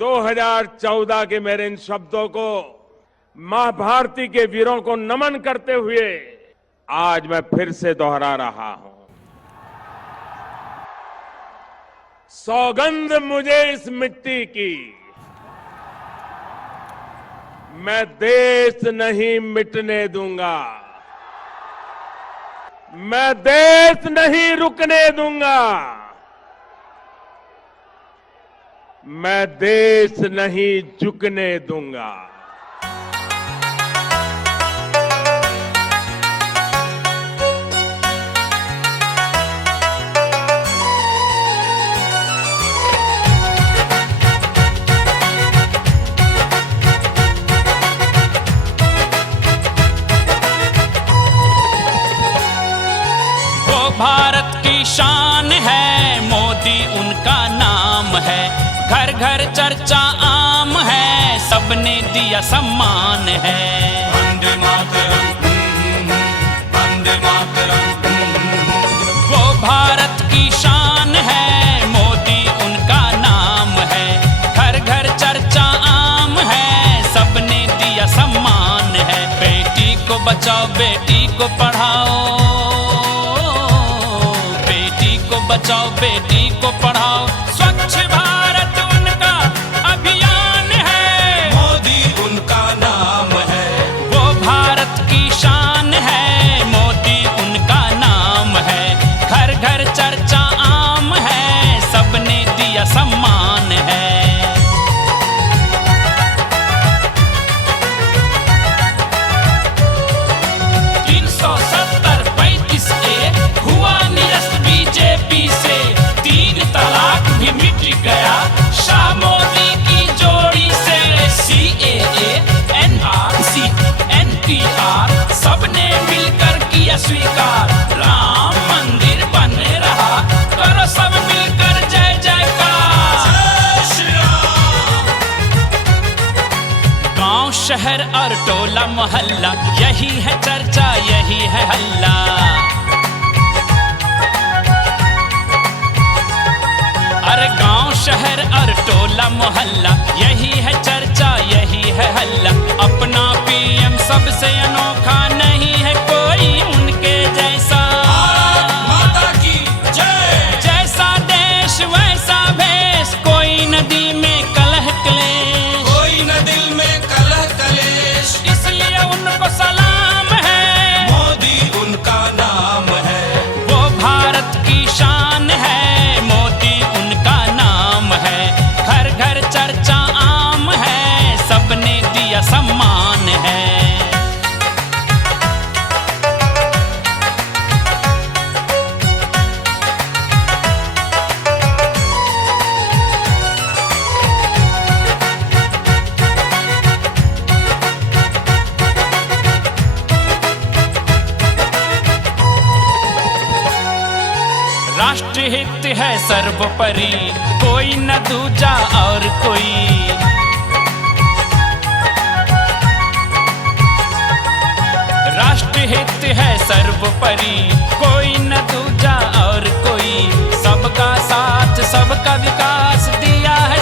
2014 के मेरे इन शब्दों को मां भारती के वीरों को नमन करते हुए आज मैं फिर से दोहरा रहा हूं। सौगंध मुझे इस मिट्टी की, मैं देश नहीं मिटने दूंगा, मैं देश नहीं रुकने दूंगा, मैं देश नहीं झुकने दूंगा। भारत की शान है, मोदी उनका नाम है, घर घर चर्चा आम है, सबने दिया सम्मान है। वंदे मातरम, वंदे मातरम। वो भारत की शान है, मोदी उनका नाम है, घर घर चर्चा आम है, सबने दिया सम्मान है। बेटी को बचाओ, बेटी को पढ़ाओ, बचाओ बेटी को पढ़ाओ, स्वच्छ भारत उनका अभियान है, मोदी उनका नाम है। वो भारत की शान है, मोदी उनका नाम है, घर घर चर्चा आम है, सबने दिया सम्मान है। 370-35A हुआ निरस्त बीजेपी से, 3 तलाक भी मिट गया शाह मोदी की जोड़ी से। CAA, NRC, NPR सबने मिलकर किया स्वीकार, राम मंदिर बन रहा, करो सब मिलकर जय जयकार। गांव शहर और टोला मोहल्ला, यही है चर्चा, यही है हल्ला। अरे गांव शहर और टोला मोहल्ला, यही है चर्चा, यही है हल्ला। अपना PM सबसे अनोखा, नहीं है कोई उनके जैसा। माता की जय। जैसा देश वैसा भेष, कोई नदी में कलह क्लेश, कोई न दिल में कलह कलेश, इसलिए उनको सलाम है, मोदी उनका नाम है। वो भारत की शान है, मोदी उनका नाम है, घर घर चर्चा आम है, सबने दिया सम्मान है। राष्ट्रहित है सर्वोपरि, कोई न दूजा और कोई। राष्ट्रहित है सर्वोपरि, कोई न दूजा और कोई। सबका साथ सबका विकास दिया है